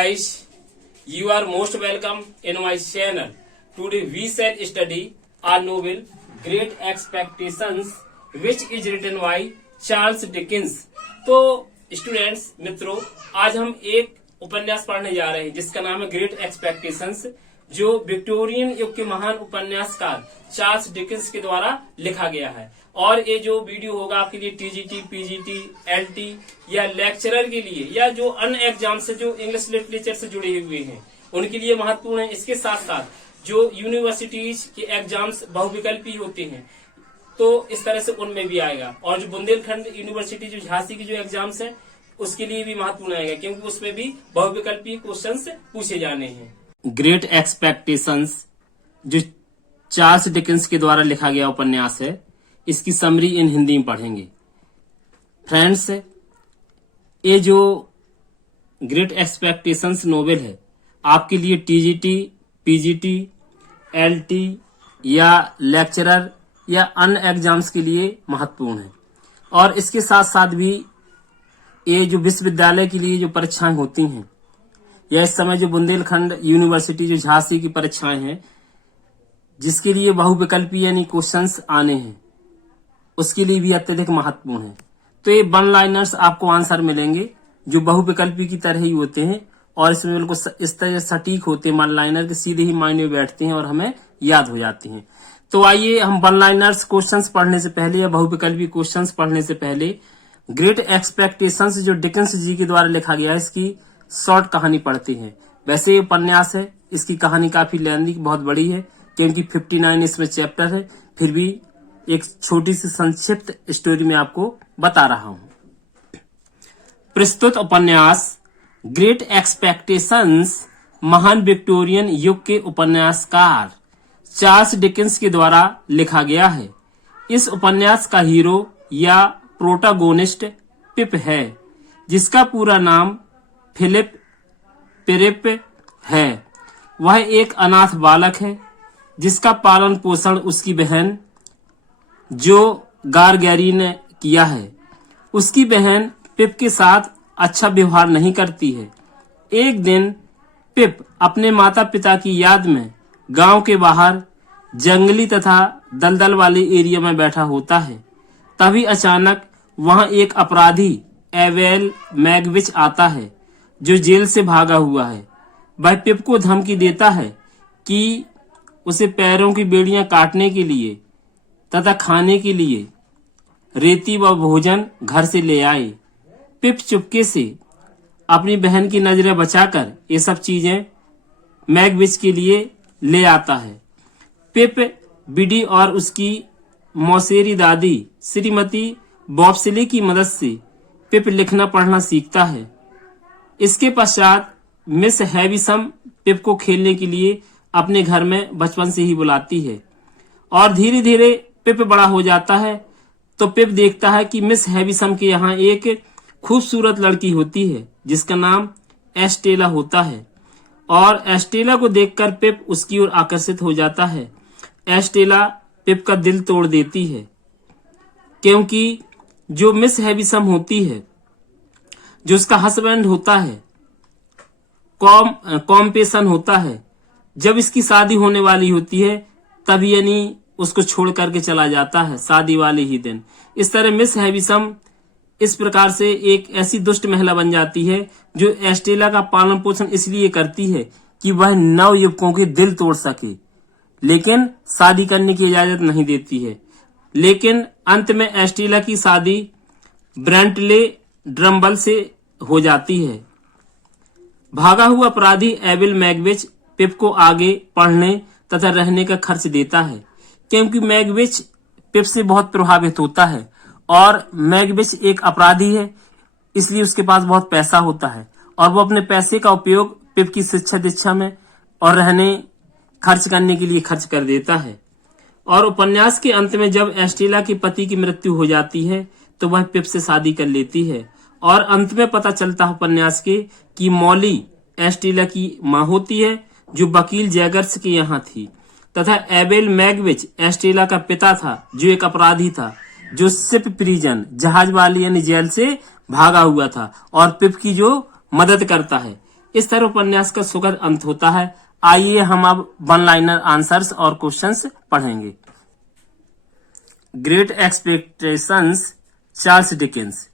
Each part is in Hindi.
guys, you are most welcome in my channel. Today we shall study a novel Great Expectations which is written by Charles Dickens. तो स्टूडेंट्स मित्रों, आज हम एक उपन्यास पढ़ने जा रहे हैं जिसका नाम है ग्रेट एक्सपेक्टेशंस, जो विक्टोरियन युग के महान उपन्यासकार चार्ल्स डिकिंस के द्वारा लिखा गया है। और ये जो वीडियो होगा आपके लिए टीजीटी, पीजीटी, एलटी या लेक्चरर के लिए या जो अन्य एग्जाम से जो इंग्लिश लिटरेचर से जुड़े हुए हैं उनके लिए महत्वपूर्ण है। इसके साथ साथ जो यूनिवर्सिटीज के एग्जाम्स बहुविकल्पी होते हैं तो इस तरह से उनमें भी आएगा। और जो बुंदेलखंड यूनिवर्सिटी जो झांसी की जो एग्जाम्स है उसके लिए भी महत्वपूर्ण आएगा, क्योंकि उसमें भी बहुविकल्पी क्वेश्चंस पूछे जाने हैं। ग्रेट एक्सपेक्टेशंस जो चार्ल्स डिकिंस के द्वारा लिखा गया उपन्यास है, इसकी समरी इन हिंदी में पढ़ेंगे। फ्रेंड्स, ये जो ग्रेट एक्सपेक्टेशंस नोवेल है आपके लिए टीजीटी, पीजीटी, एलटी या लेक्चरर या अन्य एग्जाम्स के लिए महत्वपूर्ण है। और इसके साथ साथ भी ये जो विश्वविद्यालय के लिए जो परीक्षाएं होती हैं या इस समय जो बुंदेलखंड यूनिवर्सिटी जो झांसी की परीक्षाएं हैं जिसके लिए बहुविकल्पी यानी क्वेश्चंस आने हैं उसके लिए भी अत्यधिक महत्वपूर्ण है। तो ये वन लाइनर्स आपको आंसर मिलेंगे जो बहुविकल्पी की तरह ही होते हैं और इसमें बिल्कुल इस तरह सटीक होते हैं वन लाइनर के, सीधे ही माइंड में बैठते हैं और हमें याद हो जाते हैं। तो आइए हम वन लाइनर्स क्वेश्चंस पढ़ने से पहले या बहुविकल्पी क्वेश्चंस पढ़ने से पहले ग्रेट एक्सपेक्टेशंस जो डिकिंस जी के द्वारा लिखा गया है इसकी शॉर्ट कहानी पढ़ते हैं। वैसे ये उपन्यास है, इसकी कहानी काफी लेंदी बहुत बड़ी है क्योंकि 59 इसमें चैप्टर है, फिर भी एक छोटी सी संक्षिप्त स्टोरी में आपको बता रहा हूं। प्रस्तुत उपन्यास ग्रेट एक्सपेक्टेशंस महान विक्टोरियन युग के उपन्यासकार चार्ल्स डिकिंस के द्वारा लिखा गया है। इस उपन्यास का हीरो या प्रोटागोनिस्ट पिप है, जिसका पूरा नाम फिलिप पिरिप है। वह एक अनाथ बालक है जिसका पालन पोषण उसकी बहन जो गारगैरी ने किया है। उसकी बहन पिप के साथ अच्छा व्यवहार नहीं करती है। एक दिन पिप अपने माता पिता की याद में गांव के बाहर जंगली तथा दलदल वाले एरिया में बैठा होता है। तभी अचानक वहां एक अपराधी एवेल मैगविच आता है जो जेल से भागा हुआ है। वह पिप को धमकी देता है कि उसे पैरों की बेड़ियां काटने के लिए तथा खाने के लिए रेती व भोजन घर से ले आए। पिप चुपके से अपनी बहन की नजरें बचाकर ये सब चीजें मैगविच के लिए ले आता है। पिप बिडी और उसकी मौसेरी दादी श्रीमती बॉब्सले की मदद से पिप लिखना पढ़ना सीखता है। इसके पश्चात मिस हैविसम पिप को खेलने के लिए अपने घर में बचपन से ही बुलाती है और धीरे धीरे पिप बड़ा हो जाता है तो पिप देखता है कि मिस हैविसम के यहाँ एक खूबसूरत लड़की होती है जिसका नाम एस्टेला होता है और एस्टेला को देखकर पिप उसकी ओर आकर्षित हो जाता है। एस्टेला पिप का दिल तोड़ देती है क्योंकि जो मिस हैविसम होती है, जो उसका हस्बैंड होता है, कॉम्पेशन होता है, जब इसकी शादी होने वाली होती है तब यानी उसको छोड़ करके चला जाता है शादी वाले ही दिन। इस तरह मिस हैविसम इस प्रकार से एक ऐसी दुष्ट महिला बन जाती है जो एस्टेला का पालन पोषण इसलिए करती है कि वह नव युवकों के दिल तोड़ सके, लेकिन शादी करने की इजाजत नहीं देती है। लेकिन अंत में एस्टेला की शादी ब्रेंटले ड्रम्बल से हो जाती है। भागा हुआ अपराधी एविल मैगविच पिप को आगे पढ़ने तथा रहने का खर्च देता है क्योंकि मैगविच पिप से बहुत प्रभावित होता है और मैगविच एक अपराधी है, इसलिए उसके पास बहुत पैसा होता है और वो अपने पैसे का उपयोग पिप की शिक्षा दीक्षा में और रहने खर्च करने के लिए खर्च कर देता है। और उपन्यास के अंत में जब एस्टेला के पति की मृत्यु हो जाती है तो वह पिप से शादी कर लेती है और अंत में पता चलता है उपन्यास के कि मॉली एस्टेला की माँ होती है जो वकील जैगर्स के यहाँ थी तथा एबेल मैगविच एस्टेला का पिता था जो एक अपराधी था जो शिप प्रिजन जहाज वाली यानी जेल से भागा हुआ था और पिप की जो मदद करता है। इस तरह उपन्यास का सुखद अंत होता है। आइए हम अब वन लाइनर आंसर्स और क्वेश्चंस पढ़ेंगे। Great expectations, Charles Dickens.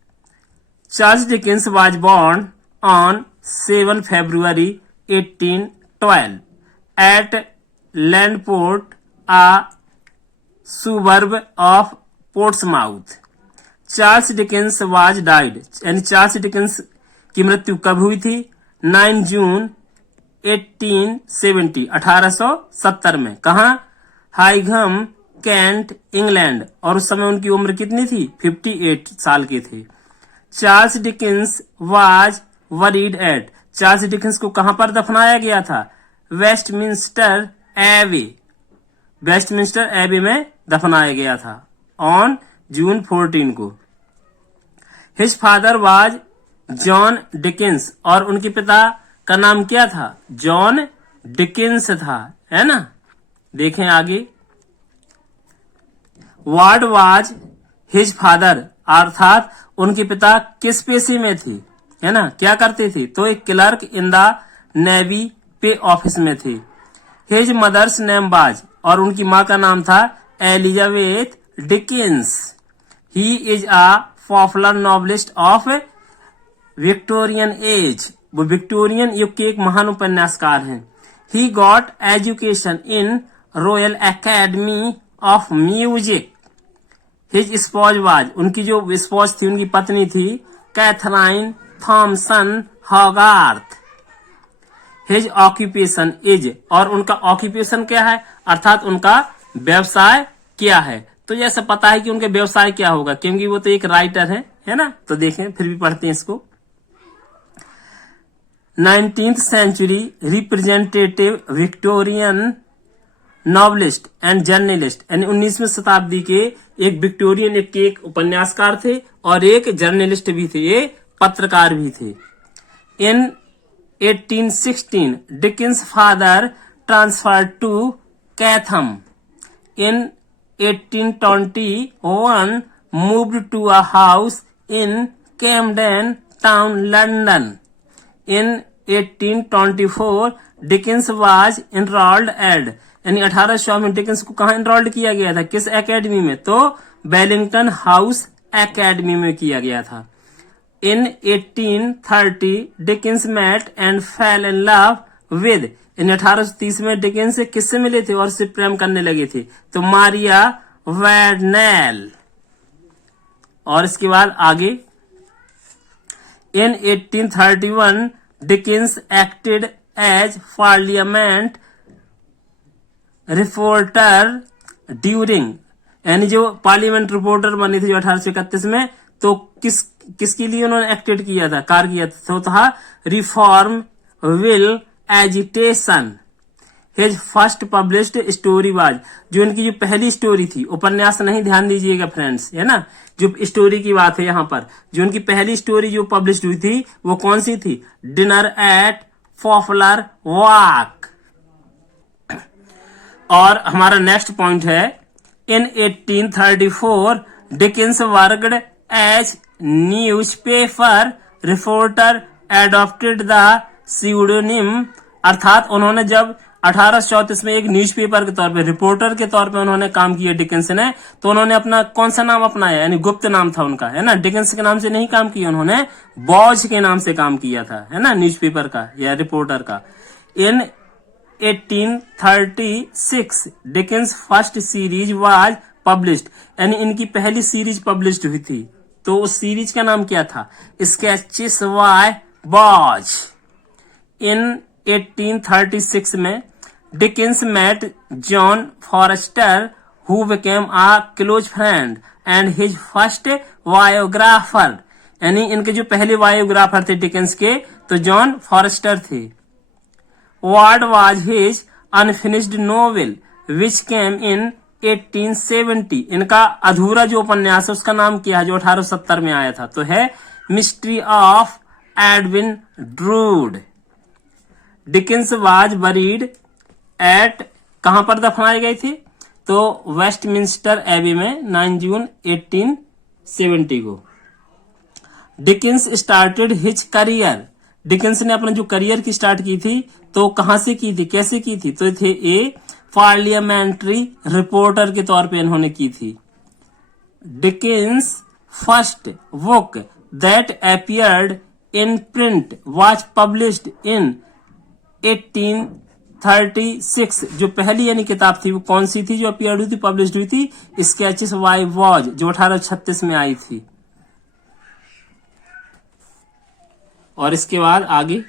Charles Dickens was born on 7 February 1812 at Landport, a suburb of Portsmouth. Charles Dickens was died, यानी चार्ल्स डिकेंस की मृत्यु कब हुई थी? 9 जून 1870, 1870 में। कहा? हाइघम, कैंट, इंग्लैंड। और उस समय उनकी उम्र कितनी थी? 58 साल के थे। Charles Dickens was worried eight, Charles Dickens को कहां पर दफनाया गया था? वेस्टमिंस्टर एबी, वेस्टमिंस्टर एबी में दफनाया गया था ऑन जून 14 को। His father was John Dickens, और उनके पिता का नाम क्या था? जॉन डिकेंस था, है ना। देखें आगे। व्हाट वाज हिज फादर, अर्थात उनके पिता किस पेशे में थे, है ना, क्या करते थे? तो एक क्लर्क इन द नेवी पे ऑफिस में थे। हिज मदर्स नेम वाज, और उनकी माँ का नाम था Elizabeth Dickens. He is a popular novelist of Victorian age, वो विक्टोरियन युग के एक महान उपन्यासकार हैं। He got education in Royal Academy of Music. His spouse was, उनकी जो स्पॉज थी, उनकी पत्नी थी Catherine Thomson Hogarth. His occupation is, और उनका ऑक्यूपेशन क्या है, अर्थात उनका व्यवसाय क्या है? तो जैसे पता है कि उनके व्यवसाय क्या होगा, क्योंकि वो तो एक राइटर है ना। तो देखें, फिर भी पढ़ते हैं इसको। 19th century representative Victorian novelist and journalist, यानी 19वीं शताब्दी के एक विक्टोरियन के एक उपन्यासकार थे और एक जर्नलिस्ट भी थे, ये पत्रकार भी थे। In 1816 Dickens father transferred to Chatham. In 1821 moved to a house in Camden Town, London. In 1824 Dickens was enrolled at, यानी 1800 में डिकेंस को कहाँ एनरोल्ड किया गया था? किस एकेडमी में? तो बेलिंगटन हाउस एकेडमी में किया गया था। In 1830 Dickens met and fell in love with, इन 1830 में डिकेंस किससे मिले थे और उससे प्रेम करने लगे थे? तो मारिया वैडनेल। और इसके बाद आगे। In 1831 Dickens acted as parliament reporter during, यानी जो पार्लियामेंट रिपोर्टर बने थे जो 1831 में, तो किसके लिए उन्होंने एक्टेड किया था, कार्य किया था? तो था reform will agitation. His first published story was, जो इनकी जो पहली स्टोरी थी, उपन्यास नहीं, ध्यान दीजिएगा फ्रेंड्स, है ना, जो स्टोरी की बात है यहाँ पर। जो उनकी पहली स्टोरी जो पब्लिश हुई थी वो कौन सी थी? Dinner at popular walk. और हमारा नेक्स्ट पॉइंट है, in 1834 Dickens worked as newspaper reporter adopted the pseudonym, अर्थात उन्होंने जब 1834 में एक न्यूज़पेपर के तौर पे, रिपोर्टर के तौर पे उन्होंने काम किया डिकेंस ने, तो उन्होंने अपना कौन सा नाम अपनाया, यानी गुप्त नाम था उनका, है ना। डिकेंस के नाम से नहीं काम किया उन्होंने, बॉज के नाम से काम किया था, है ना, न्यूज़पेपर का या रिपोर्टर का। इन 1836 Dickens first series was published, यानी इनकी पहली सीरीज पब्लिश्ड हुई थी, तो उस सीरीज का नाम क्या था? Sketches bye boughs. इन 1836 में Dickens met John Forster who became a close friend and his first biographer, यानी इनके जो पहले बायोग्राफर थे डिकेंस के, तो जॉन फॉरेस्टर थे। What was his unfinished novel which came in 1870, इनका अधूरा जो उपन्यास है उसका नाम क्या है जो 1870 में आया था? तो है mystery of Edwin Drood. Dickens was buried at, कहां पर दफनाए गए थे? तो वेस्टमिंस्टर एबी में 9 जून 1870 को। Dickens started his career, Dickens ने अपना जो करियर की स्टार्ट की थी तो कहां से की थी, कैसे की थी, तो थे ए पार्लियामेंट्री रिपोर्टर के तौर पे इन्होंने की थी। Dickens first book that appeared in print was published in 1836। जो पहली यानी किताब थी वो कौन सी थी जो अपीयर्ड हुई थी, पब्लिश्ड हुई थी, स्केचेस बाय वॉज, जो 1836 में आई थी। और इसके बाद आगे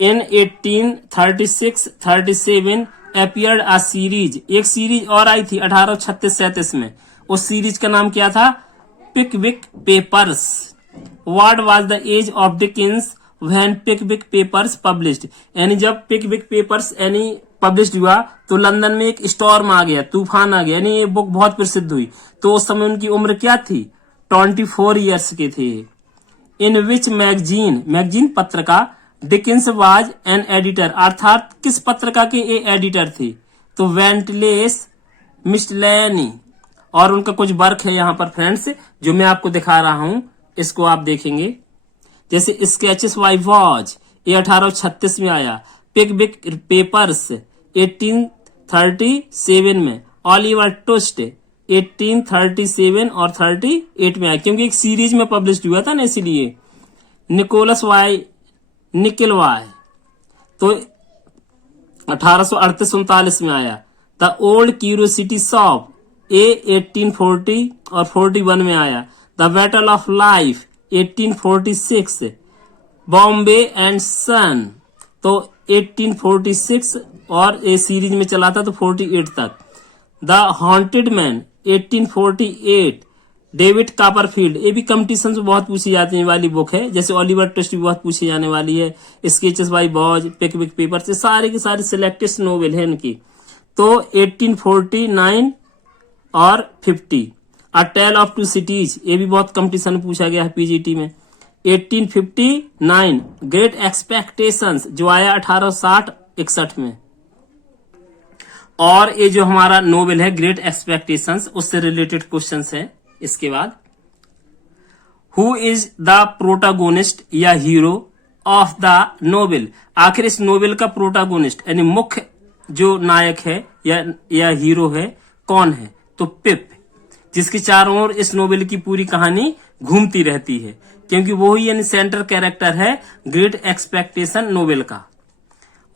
इन 1836-37 अपीयर्ड अ सीरीज, एक सीरीज और आई थी 1836-37 में। उस सीरीज का नाम क्या था, Pickwick Papers. What was the age of Dickens when Pickwick Papers published, यानी जब पिकविक पेपर्स यानी पब्लिश्ड हुआ तो लंदन में एक स्टॉर्म आ गया, तूफान आ गया, यानी ये बुक बहुत प्रसिद्ध हुई। तो उस समय उनकी उम्र क्या थी, 24 ईयर्स के थे। इन विच मैगजीन पत्र का डिकेंस वाज एन एडिटर, अर्थात किस पत्रिका के ये एडिटर थे, तो वेंटलेस मिसलेनी। और उनका कुछ वर्क है यहाँ पर फ्रेंड्स जो मैं आपको दिखा रहा हूं, इसको आप देखेंगे। जैसे स्केचेस बाय वॉज ये 1836 में आया, पिकविक पेपर्स 1837 में, ओलिवर ट्विस्ट 1837 और 38 में आया, क्योंकि एक सीरीज में पब्लिश हुआ था ना, इसीलिए। निकोलस वाई निकलवाय तो 1838-39 में आया। द ओल्ड क्यूरियोसिटी शॉप ए 1840 और 41 में आया। The Battle of Life 1846, Dombey and Son तो 1846 और ए सीरीज में चला था तो 48 तक। The haunted man 1848, David Copperfield, ये भी कंपटीशन में बहुत पूछी जाती वाली बुक है। जैसे ओलिवर ट्विस्ट भी बहुत पूछी जाने वाली है। स्केचेस बाय वॉज, पिकविक पेपर्स, ये सारे के सारे सिलेक्टेड नोवेल है इनकी। तो 1849 और 50। अ टेल ऑफ टू सिटीज, ये भी बहुत कंपटीशन पूछा गया है पीजीटी में। 1859 ग्रेट एक्सपेक्टेशंस जो आया 1860-61 में। और ये जो हमारा नोवेल है ग्रेट एक्सपेक्टेशंस, उससे रिलेटेड क्वेश्चंस है। इसके बाद हु इज द प्रोटागोनिस्ट या हीरो ऑफ द नोवेल, आखिर इस नोवेल का प्रोटागोनिस्ट यानी मुख्य जो नायक है या हीरो है कौन है, तो पिप, जिसके चारों ओर इस नोवेल की पूरी कहानी घूमती रहती है, क्योंकि वो ही यानी सेंटर कैरेक्टर है ग्रेट एक्सपेक्टेशन नोवेल का।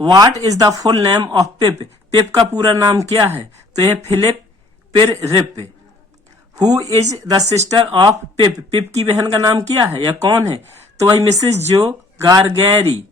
What is the full name of Pip, Pip का पूरा नाम क्या है, तो यह Philip Pirrip. Who is the sister of Pip, Pip की बहन का नाम क्या है या कौन है, तो वही मिसेस जो गारगेरी।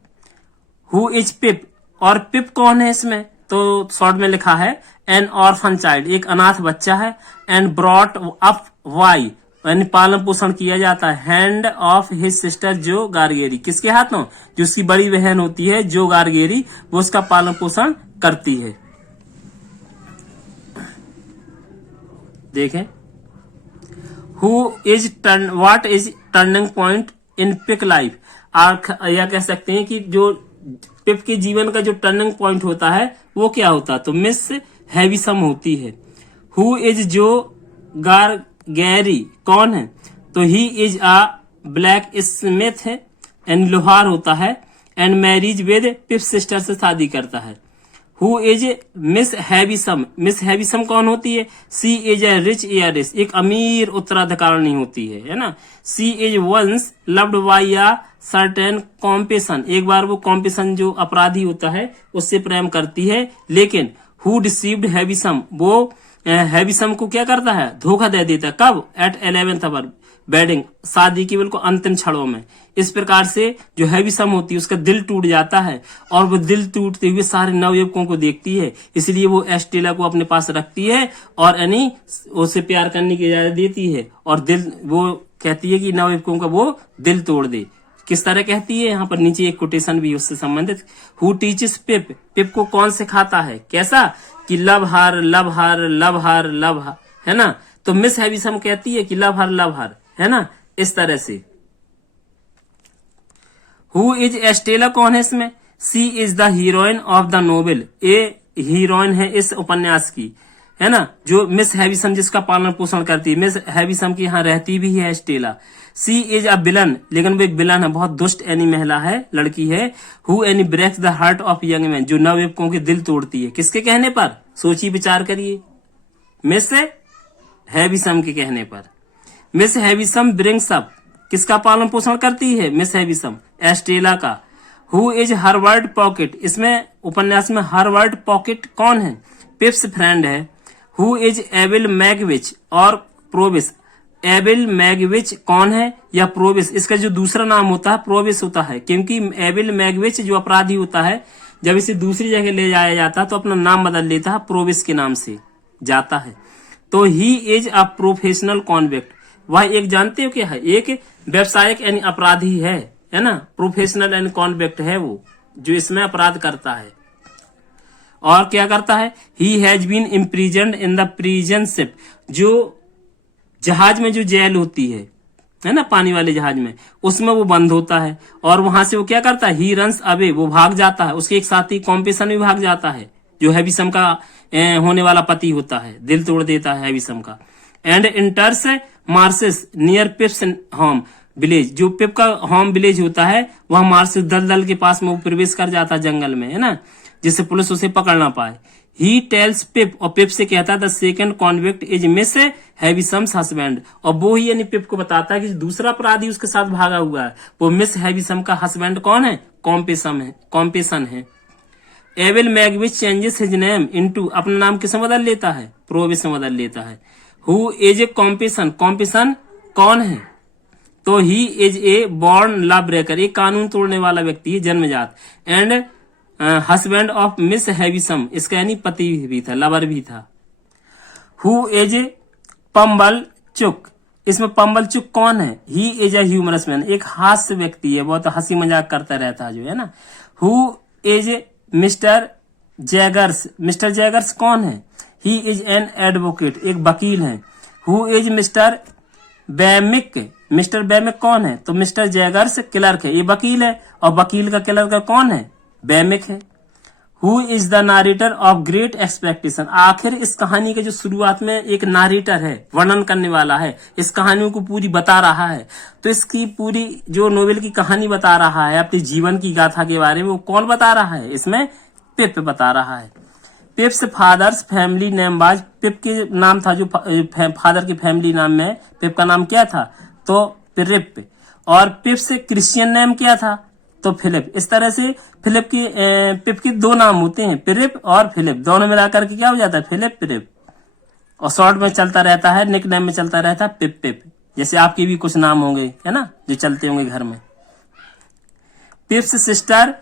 हु इज पिप, और पिप कौन है इसमें, तो शॉर्ट में लिखा है एन ऑर्फन चाइल्ड, एक अनाथ बच्चा है। एंड ब्रॉट अप वाई, यानी पालन पोषण किया जाता है, हैंड ऑफ हिज सिस्टर जो गारगेरी, किसके हाथों, जो उसकी बड़ी बहन होती है जो गारगेरी, वो उसका पालन पोषण करती है। देखें, what is turning point in Pip life, या कह सकते हैं कि जो पिप के जीवन का जो टर्निंग पॉइंट होता है वो क्या होता, तो मिस हैविसम होती है। हु इज जो गारगेरी कौन है, तो ही इज अ ब्लैक स्मिथ है, एंड लोहार होता है, and marriage with pip sister से शादी करता है। हु इज मिस हैविसम, मिस हैविसम कौन होती है, सी इज ए रिच हेयरिस, एक अमीर उत्तराधिकारिणी होती है ना। She is once loved by a certain Compeyson, एक बार वो कॉम्पेशन जो अपराधी होता है उससे प्रेम करती है, लेकिन हु डिसीव्ड हैविसम, वो हैविसम को क्या करता है, धोखा दे देता है। कब, एट 11th आवर वेडिंग, शादी के बिल्कुल अंतिम क्षणों में। इस प्रकार से जो हैविसम होती है उसका दिल टूट जाता है, और वो दिल टूटते हुए सारे नवयुवकों को देखती है, इसलिए वो एस्टेला को अपने पास रखती है और यानी उससे प्यार करने की इजाजत देती है, और दिल वो कहती है कि नवयुवकों का वो दिल तोड़ दे। किस तरह कहती है, यहाँ पर नीचे एक कोटेशन भी उससे संबंधित। हु टीचेस पिप, पिप को कौन सिखाता है, कैसा, कि लव हर लव हर लव हर लव हर, है ना। तो मिस हैविसम कहती है कि लव हर, है ना, इस तरह से। हु इज एस्टेला कौन है इसमें, she is the heroine of the novel, ये हीरोइन है इस उपन्यास की। है ना, जो मिस हैविसम जिसका पालन पोषण करती है, मिस हैविसम की यहाँ रहती भी है Stella. She is a villain, लेकिन वो एक विलन है, बहुत दुष्ट एनी महिला है, लड़की है। Who any breaks the heart of young man, जो नवयुवकों के दिल तोड़ती है। किसके कहने पर? सोचिए, विचार करिए, मिस हैविसम के कहने पर। मिस हैविसम ब्रिंग्स अप, किसका पालन पोषण करती है मिस हैविसम? एस्टेला का। हु इज हार्वर्ड पॉकेट, इसमें उपन्यास में हार्वर्ड पॉकेट कौन है? पिप्स फ्रेंड है। हु इज एबिल मैगविच और प्रोविस, एबिल मैगविच कौन है? या प्रोविस, इसका जो दूसरा नाम होता है प्रोविस होता है, क्योंकि एबिल मैगविच जो अपराधी होता है जब इसे दूसरी जगह ले जाया जाता है तो अपना नाम बदल लेता है, प्रोविस के नाम से जाता है। तो ही इज अ प्रोफेशनल कॉन्विक्ट, वह एक, जानते हो क्या है? एक व्यवसायिक यानी अपराधी है ना, प्रोफेशनल एंड कॉन्विक्ट है वो, जो इसमें अपराध करता है। और क्या करता है? He has been imprisoned in the prison ship, जो जहाज में जो जेल होती है ना, पानी वाले जहाज में, उसमें वो बंद होता है और वहां से वो क्या करता है? ही रन्स अवे, वो भाग जाता है। उसके एक साथी कॉम्पेशन भी भाग जाता है, जो हैविसम का होने वाला पति होता है, दिल तोड़ देता है हैविसम का। And इंटर्स marshes near पिप्स home village, जो पिप का होम विलेज होता है वह मार्सेस दलदल के पास में वो प्रवेश कर जाता है जंगल में, है ना, जिससे पुलिस उसे पकड़ ना पाए। ही टेल्स पिप, और पिप से कहता है the second convict is Miss Havisham's husband, और वो ही यानी पिप को बताता है कि दूसरा अपराधी उसके साथ भागा हुआ है वो मिस हैविसम का हस्बैंड कौन है? कॉम्पेशन है। AVL Magwitch changes his name into, अपना नाम किसमें बदल लेता है? प्रोविस में बदल लेता है। हु इज ए कॉम्पेशन कौन है? तो he is a born law breaker, एक कानून तोड़ने वाला व्यक्ति है, जन्मजात। एंड हस्बैंड ऑफ मिस हैविसम, इसका यानी पति भी था, लवर भी था। हु इज पंबल चुक, इसमें पंबल चुक कौन है? He is a humorous man, एक हास्य व्यक्ति है, बहुत हंसी मजाक करता रहता है, जो है ना। हु इज मिस्टर जैगर्स कौन है? ही इज एन एडवोकेट, एक वकील है। हु इज मिस्टर बैमिक कौन है? तो मिस्टर जैगर्स क्लर्क है, ये वकील है, और वकील का क्लर्क कौन है? बैमिक है। Who is the narrator of great expectation, आखिर इस कहानी के जो शुरुआत में एक नारेटर है, वर्णन करने वाला है, इस कहानी को पूरी बता रहा है, तो इसकी पूरी जो नोवेल की कहानी बता रहा है अपने जीवन की गाथा के बारे में, वो कौन बता रहा है? इसमें पिप बता रहा है। Pip's father's family name was, Pip के नाम था जो फादर के फैमिली नाम में पिप का नाम क्या था? तो पिरिप। और पिप्स क्रिश्चियन नेम क्या था? तो फिलिप। इस तरह से पिप के दो नाम होते हैं, पिरिप और फिलिप, दोनों मिलाकर के क्या हो जाता है? फिलिप पिरिप। और शॉर्ट में चलता रहता है, निक नेम में चलता रहता है पिप पिप, जैसे आपके भी कुछ नाम होंगे, है ना, जो चलते होंगे घर में। पिप्स सिस्टर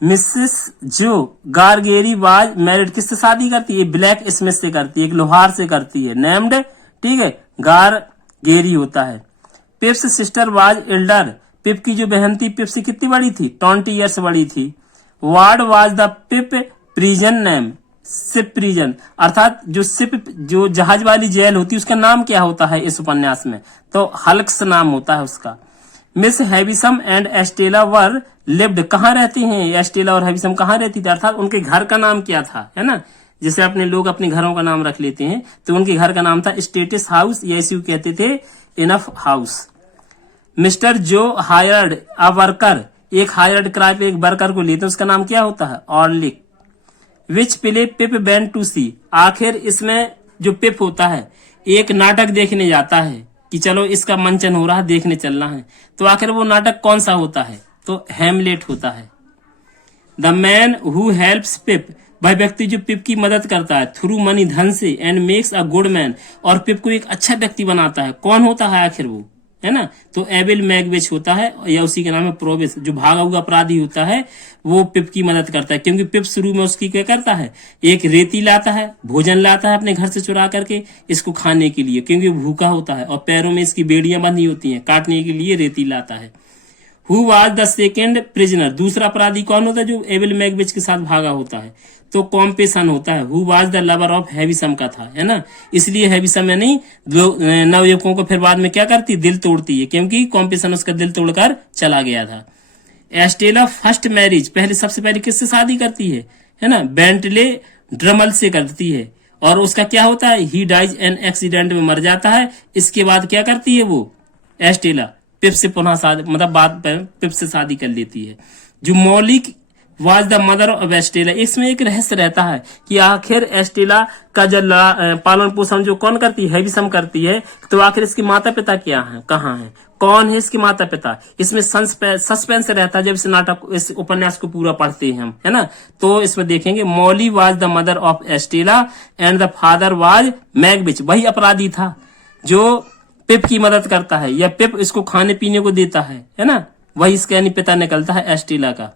मिसेस जो गारगेरी वाज मैरिड, किससे शादी करती है? ब्लैक स्मिथ से करती है, एक लोहार से करती है, नेम्ड, ठीक है, गारगेरी होता है। पिप्स सिस्टर वाज एल्डर, पिप की जो बहन थी पिप से कितनी बड़ी थी? 20 ईयर्स बड़ी थी। Ward was the pip prison name, ship prison, अर्थात जो शिप जो जहाज वाली जेल होती है उसका नाम क्या होता है इस उपन्यास में? तो हल्क्स नाम होता है उसका। Miss Havisham and Estella where lived, कहाँ रहती हैं एस्टेला और हैविसम, कहाँ रहती थी? अर्थात उनके घर का नाम क्या था, है ना, जैसे अपने लोग अपने घरों का नाम रख लेते हैं, तो उनके घर का नाम था स्टेटस हाउस, या इसी को कहते थे इनफ हाउस। मिस्टर जो हायर्ड अ वर्कर, एक हायर्ड किराए पे एक वर्कर को लेते हैं, उसका नाम क्या होता है? Orlick. Which play Pip went to see, आखिर इसमें जो पिप होता है एक नाटक देखने जाता है कि चलो इसका मंचन हो रहा है, देखने चलना है, तो आखिर वो नाटक कौन सा होता है? तो हैमलेट होता है। द मैन हु हेल्प्स पिप, वह व्यक्ति जो पिप की मदद करता है थ्रू मनी, धन से, and makes a good man, और पिप को एक अच्छा व्यक्ति बनाता है, कौन होता है आखिर वो? है ना, तो एबिल मैगविच होता है, या उसी के नाम है प्रोविस, जो भागा हुआ अपराधी होता है वो पिप की मदद करता है, क्योंकि पिप शुरू में उसकी क्या करता है? एक रेती लाता है, भोजन लाता है अपने घर से चुरा करके इसको खाने के लिए, क्योंकि वो भूखा होता है, और पैरों में इसकी बेड़ियां बंधी होती हैं, काटने के लिए रेती लाता है। Who was the second prisoner, दूसरा अपराधी कौन होता है जो एबिल मैगविच के साथ भागा होता है? तो कॉम्पेशन होता है। Who was the lover of Havisham का था, है ना, इसलिए हैविसम में नहीं नवयुवकों को फिर बाद में क्या करती? दिल तोड़ती है, क्योंकि कॉम्पेशन उसका दिल तोड़कर चला गया था। एस्टेला फर्स्ट मैरिज, पहले सबसे पहले किससे शादी करती है ना? बेंटले ड्रमल से करती है, और उसका क्या होता है, ही डाइज एन एक्सीडेंट में मर जाता है। इसके बाद क्या करती है वो एस्टेला, पिप से पुनः शादी, मतलब बाद पिप से शादी कर लेती है। जो मौलिक was the mother of Estella, इसमें एक रहस्य रहता है कि आखिर एस्टेला का जो पालन पोषण जो कौन करती है, हेविसम करती है, तो आखिर इसके माता पिता क्या हैं, कहाँ हैं, कौन है इसके माता पिता। इसमें सस्पेंस रहता है जब इस नाटक, इस उपन्यास को पूरा पढ़ते हैं हम, है ना। तो इसमें देखेंगे Molly was the mother of Estella and the father was Magwitch, वही अपराधी था जो पिप की मदद करता है, या पिप इसको खाने पीने को देता है ना, वही इसका यानी पिता निकलता है एस्टेला का।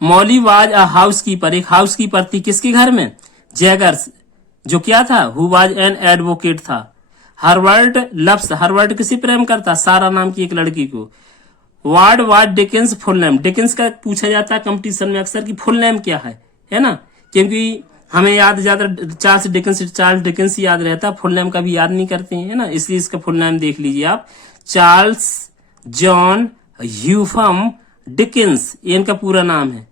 मॉली वाज अ हाउसकीपर, एक हाउसकीपर थी किसके घर में, जैगर्स, जो क्या था, हु वाज एन एडवोकेट था। हर्बर्ट लव्स, हर्बर्ट किसी प्रेम करता, सारा नाम की एक लड़की को। What was Dickens full name, Dickens का पूछा जाता है कंपटीशन में अक्सर कि फुल नेम क्या है ना, क्योंकि हमें याद ज्यादा चार्ल्स डिकेंस याद रहता, फुल नेम का भी याद नहीं करते हैं, है ना, इसलिए इसका फुल नेम देख लीजिए आप, चार्ल्स जॉन ह्यूफम डिकेंस, ये इनका पूरा नाम है।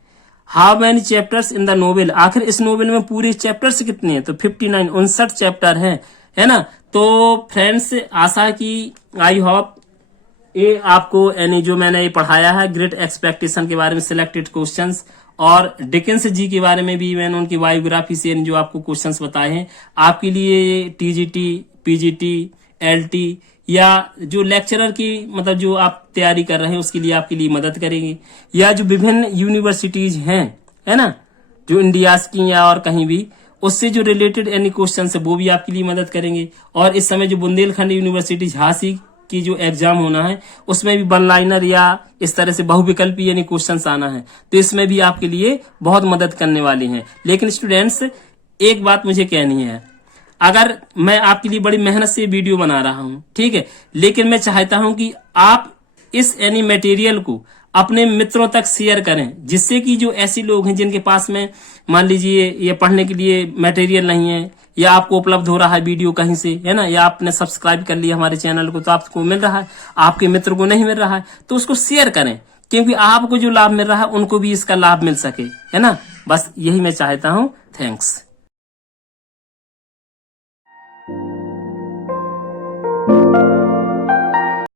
How many chapters in the novel, आखिर इस नोवेल में पूरे चैप्टर्स कितने हैं, तो 59, 59 चैप्टर हैं, है ना। तो फ्रेंड्स, आशा की आई होप ये आपको यानी जो मैंने ये पढ़ाया है ग्रेट एक्सपेक्टेशन के बारे में, सिलेक्टेड क्वेश्चंस, और डिकेंस जी के बारे में भी मैंने उनकी बायोग्राफी से जो आपको क्वेश्चंस बताए हैं, आपके लिए टीजीटी, पीजीटी, एलटी या जो लेक्चरर की मतलब जो आप तैयारी कर रहे हैं उसके लिए आपके लिए मदद करेंगे, या जो विभिन्न यूनिवर्सिटीज हैं, है ना, जो इंडिया की या और कहीं भी, उससे जो रिलेटेड एनी क्वेश्चन है वो भी आपके लिए मदद करेंगे। और इस समय जो बुंदेलखंड यूनिवर्सिटी झांसी की जो एग्जाम होना है उसमें भी वन लाइनर या इस तरह से बहुविकल्पी यानी क्वेश्चंस आना है, तो इसमें भी आपके लिए बहुत मदद करने वाले हैं। लेकिन स्टूडेंट्स, एक बात मुझे कहनी है, अगर मैं आपके लिए बड़ी मेहनत से वीडियो बना रहा हूं, ठीक है, लेकिन मैं चाहता हूं कि आप इस एनी मटेरियल को अपने मित्रों तक शेयर करें, जिससे कि जो ऐसे लोग हैं जिनके पास में मान लीजिए ये पढ़ने के लिए मटेरियल नहीं है, या आपको उपलब्ध हो रहा है वीडियो कहीं से, है ना, या आपने सब्सक्राइब कर लिया हमारे चैनल को तो आपको मिल रहा है, आपके मित्र को नहीं मिल रहा है, तो उसको शेयर करें, क्योंकि आपको जो लाभ मिल रहा है उनको भी इसका लाभ मिल सके, है ना। बस यही मैं चाहता हूं। थैंक्स।